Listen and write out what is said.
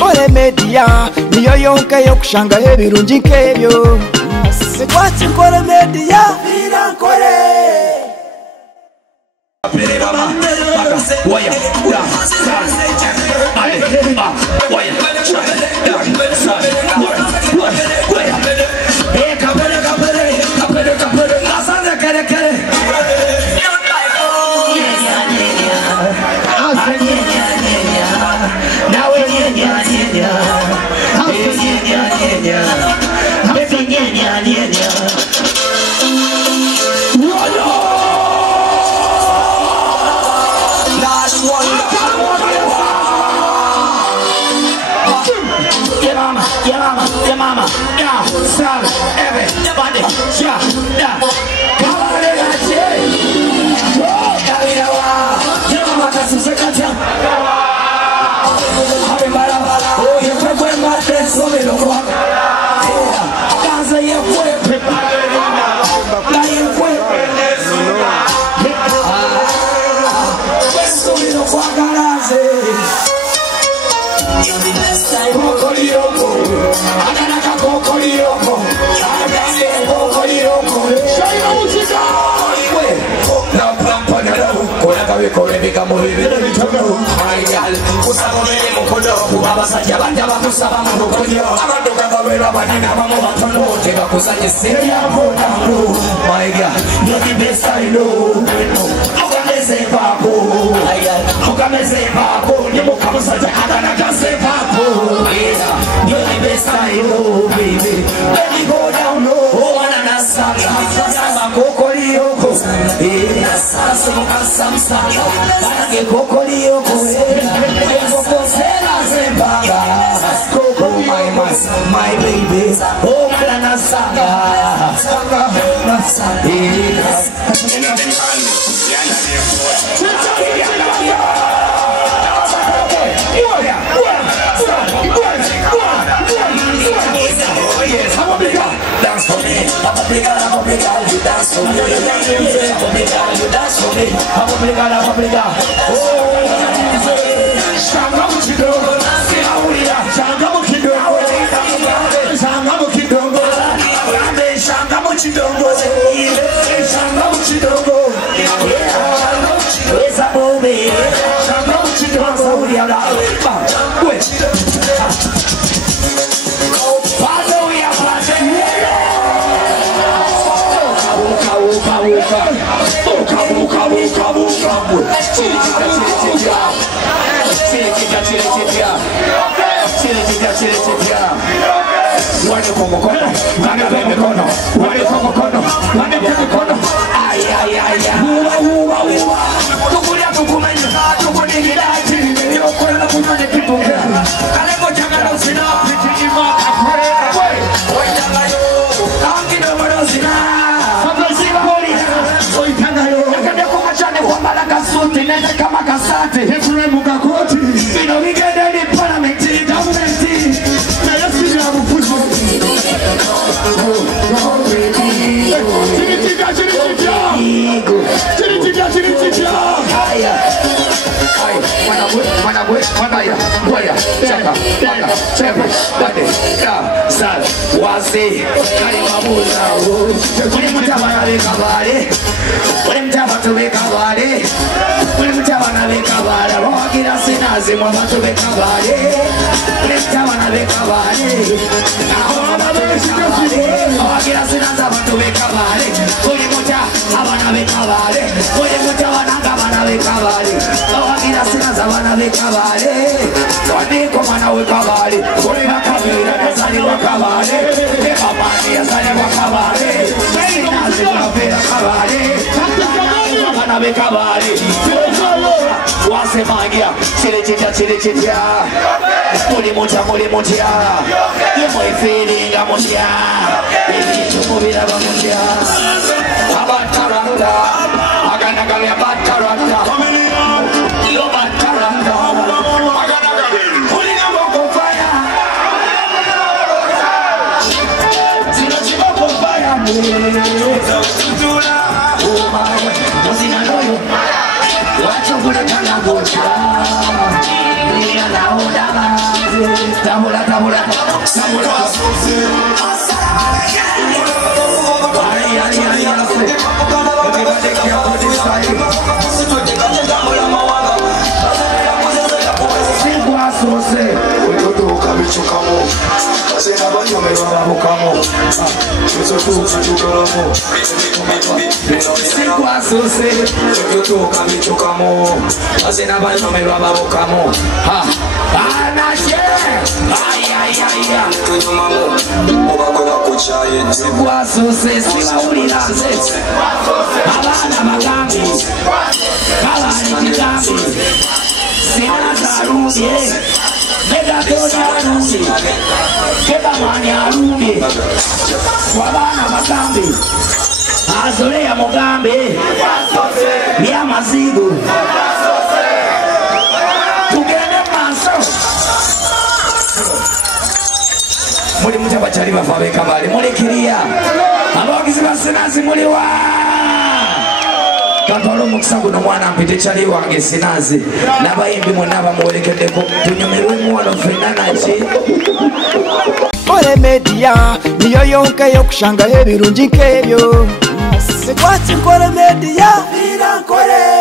Ole media niyo yonke yokushanga ebirungi nkebyo Kwati nkole media birankole Waya, yeah, mama, yeah, son, everybody, yeah, yeah. Come on, my God, you're the best I know. How can I say Papo? How can I say Papo? You won't come such a I can say Papo. You're the best I know, baby. Let me go down, no. Oh, and I'm sorry. I'm a Coco. My baby, oh my saga, dance for me, I'm obrigado, you dance for me, you dance for me, I'm obrigado, oh, chama o Tidongo, chama o Tidongo, chama o Tidongo, chama o Tidongo, chama o Tidongo, essa bomba, chama o Tidongo, kama kasate Efremu kakoti Bino wigede ni parlamenti Governmenti Na yasi ya mfuzo Chirichitia Manaya Boya Chaka Paka Chepe Bade Da Sal Wasi Kalima Muza Kuli mutabana wekabale Kuli mutabatu wekabale Kuli mutabana wekabale Wagira sinazi mwabatu wekabale Kuli mutabana wekabale Wagira sinazi mwabatu wekabale Kuli mutabana wekabale Kuli mutabana wekabale Wagira sinazi mwabatu wekabale Waniko mwana wekabale Kuli wakabile Nazali wakabale Ekabani yazali wakabale Sinazi mwabila kabale Wakana wekabale Wase magia Chirichitia Muli mutia Yemo ifilinga mutia Ikichumubila mutia Abataranda Aganagale abataranda Yo bataranda Aganagale Pulling a rock on fire Muzina noyo Wacho kuletana gocha Nina naona Tabula Tabula Wabana magambi Azolea Mugambe Mia mazigu Tugende maso Muli mutaba chali bafabe kabali Muli kiria Abawagizi basinazi muli wa Katolo mukisagu no mwana mpite chali wange sinazi Nabayimbi mwenaba muwelekedeko Tunyumirwe muwano fenanachi Kore media niyo yonke yokushanga ebirungi nkebyo Kwati Kore media Vira Kore